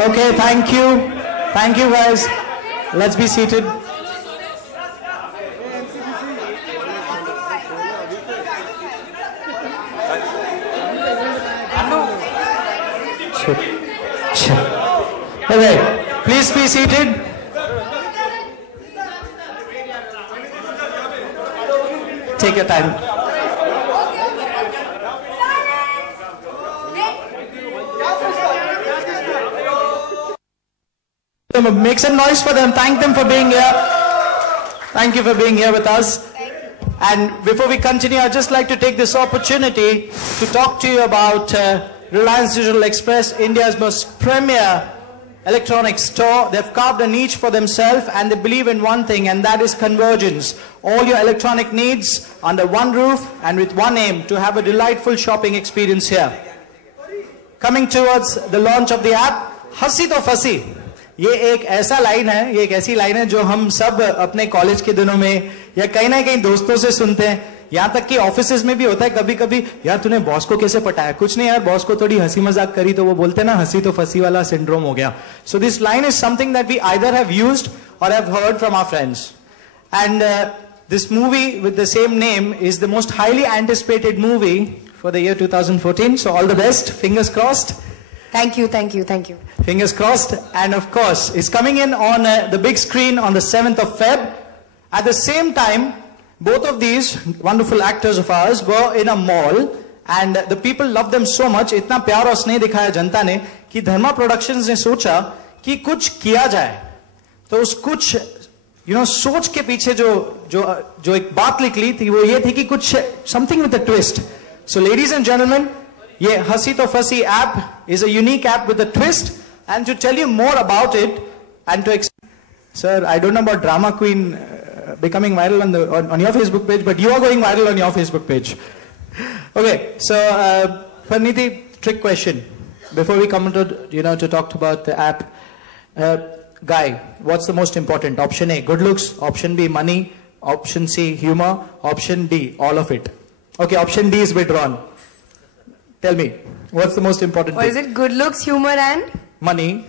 Okay, thank you. Thank you, guys. Let's be seated. Okay, please be seated. Take your time. Make some noise for them. Thank them for being here. Thank you for being here with us. And before we continue, I'd just like to take this opportunity to talk to you about Reliance Digital Express, India's most premier electronics store. They've carved a niche for themselves and they believe in one thing, and that is convergence. All your electronic needs under one roof and with one aim, to have a delightful shopping experience here. Coming towards the launch of the app, Hasi to Fasi. ये एक ऐसा line है, ये एक ऐसी line है जो हम सब अपने कॉलेज के दिनों में या कहीं ना कहीं दोस्तों से सुनते हैं, यहाँ तक कि ऑफिसेज में भी होता है कभी कभी, यार तूने बॉस को कैसे पटाया, कुछ नहीं यार बॉस को थोड़ी हंसी मजाक करी तो वो बोलते हैं ना हंसी तो फंसी वाला सिंड्रोम हो गया. So this line is something that we either have used or have heard from our friends. And this movie with the same name is the most highly anticipated movie for the year 2014. So all the best, fingers crossed. Thank you, thank you, thank you. Fingers crossed. And of course, it's coming in on the big screen on the 7th of Feb. At the same time, both of these wonderful actors of ours were in a mall and the people loved them so much. इतना प्यार और स्नेह दिखाया जनता ने कि धर्मा productions ने सोचा कि कुछ किया जाए. तो उस कुछ सोच के पीछे जो एक बात निकली थी वो ये थी कि कुछ something with a twist. So ladies and gentlemen, ये हंसी तो फंसी app is a unique app with a twist, and to tell you more about it and to sir, I don't know about Drama Queen becoming viral on your Facebook page, but you are going viral on your Facebook page. Okay, so Parineeti, trick question before we come to talk about the app. Guy, what's the most important? Option A, good looks. Option B, money. Option C, humor. Option D, all of it. Okay, option D is withdrawn. Tell me, what's the most important thing? Or is it good looks, humor and? Money.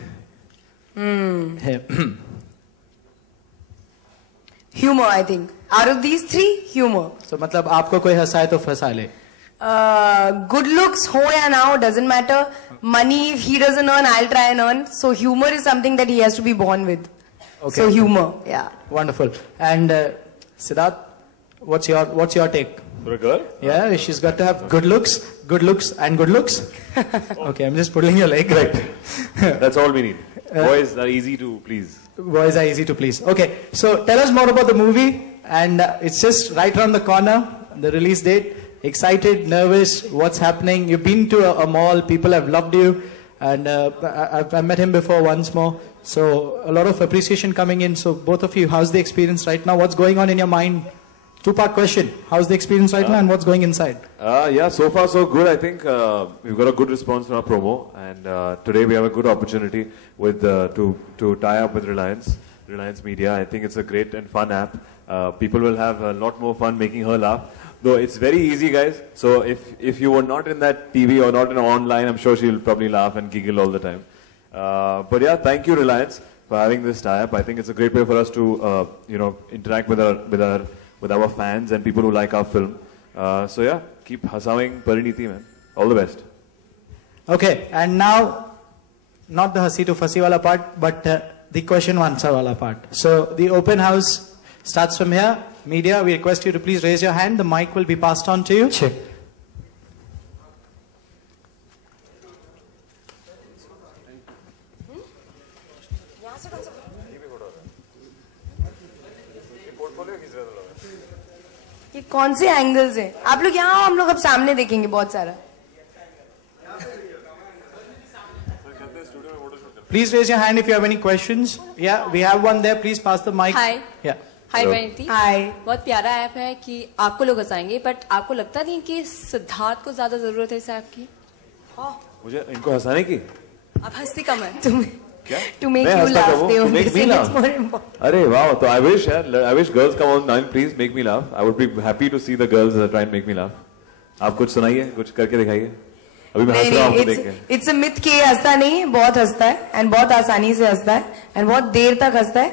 Humor, I think. Out of these three, humor. So, मतलब आपको कोई हंसाए तो फंसा ले. Good looks, ho ya na ho, doesn't matter. Money, if he doesn't earn, I'll try and earn. So humor is something that he has to be born with. Okay. So humor, yeah. Wonderful. And Siddharth, what's your take? For a girl? Yeah, she's got to have good looks and good looks. Okay, I'm just pulling your leg. Right. That's all we need. Boys are easy to please. Boys are easy to please. Okay, so tell us more about the movie. And it's just right around the corner, the release date. Excited, nervous, what's happening? You've been to a mall, people have loved you. And I've met him before once more. So a lot of appreciation coming in. So both of you, how's the experience right now? What's going on in your mind? Two-part question. How's the experience right now and what's going inside? Yeah, so far so good. I think we've got a good response from our promo, and today we have a good opportunity with to tie up with Reliance Media. I think it's a great and fun app. People will have a lot more fun making her laugh. Though it's very easy, guys. So if you were not in that TV or not in online, I'm sure she'll probably laugh and giggle all the time. But yeah, thank you Reliance for having this tie-up. I think it's a great way for us to interact with our fans and people who like our film. So yeah, keep hasawing Parineeti, man. All the best. Okay, and now, not the hasi to fasi wala part, but the question answer wala part. So the open house starts from here. Media, we request you to please raise your hand. The mic will be passed on to you. Check. कि कौन से angles हैं? आप लोग यहाँ, हम लोग अब सामने देखेंगे बहुत सारा. Please raise your hand if you have any questions. Yeah, we have one there. Please pass the mic. Hi. Yeah. Hi vanity. Hi. बहुत प्यारा ऐप है कि आपको लोग हंसाएंगे, बट आपको लगता नहीं कि सिद्धार्थ को ज्यादा जरूरत है इस ऐप की? मुझे इनको हंसाने की? आप हंसती कम है. क्या? To make मैं you हंसता laugh. कब हूँ? They To only make me think laugh. it's more important. अरे वाह, तो I wish girls come on, please make me laugh. I would be happy to see the girls try and make me laugh. आप कुछ सुनाइए, कुछ करके दिखाइए. अभी मैं हंस रहा हूँ आपको देख के. It's a myth कि ये हंसता नहीं है, बहुत हंसता है and बहुत आसानी से हंसता है and बहुत देर तक हंसता है.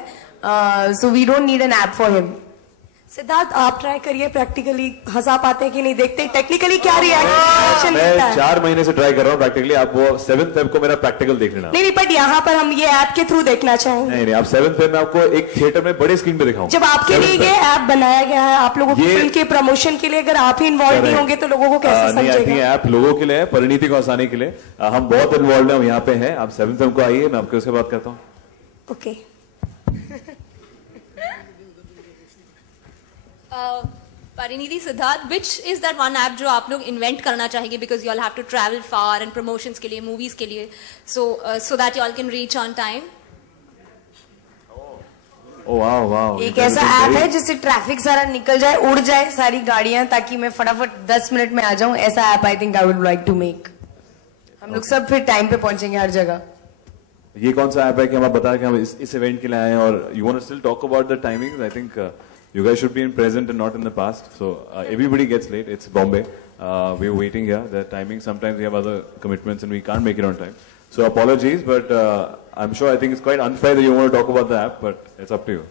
So we don't need an app for him. Siddharth, आप ट्राई करिए प्रैक्टिकली हंसा पाते हैं कि नहीं, देखते हैं टेक्निकली क्या रिएक्शन मिलता मैं है. 4 महीने से ट्राई कर रहा हूँ प्रैक्टिकली. आप वो 7th फेब को मेरा प्रैक्टिकल देख लेना. नहीं, बट यहाँ पर हम ये ऐप के थ्रू देखना चाहेंगे. नहीं, आप 7th फेब में आपको एक थिएटर में बड़े स्क्रीन पे दिखाऊंगा. जब आपके लिए ये ऐप बनाया गया है, आप लोगों की फिल्म के प्रमोशन के लिए, अगर आप ही इन्वॉल्व नहीं होंगे तो लोगों को कैसे नहीं, आई थिंक समझेगा? ऐप लोगों के लिए है, परिणीति को हंसाने के लिए. हम बहुत इन्वॉल्व हैं, हम यहाँ पे हैं. आप 7th फेब को आइए, मैं आपके उसके बात करता हूँ. Okay. Parinidhi, Siddharth, which is that one app जो आप लोग invent करना चाहेंगे, because you all have to travel far and promotions के लिए, movies के लिए, so that you all can reach on time? Oh wow. एक ऐसा ऐप है जिससे ट्रैफिक सारा निकल जाए, उड़ जाए सारी गाड़ियां, ताकि मैं फटाफट 10 मिनट में आ जाऊं. ऐसा app I think I would like to make. हम लोग सब फिर टाइम पे पहुंचेंगे हर जगह. ये कौन सा ऐप है कि हम आप बताया कि हम इस इवेंट के लिए आए हैं, और you want to still talk about the timings? I think you guys should be in present and not in the past. So everybody gets late. It's Bombay. We're waiting here. The timing, sometimes we have other commitments and we can't make it on time. So apologies, but I'm sure I think it's quite unfair that you want to talk about the app, but it's up to you.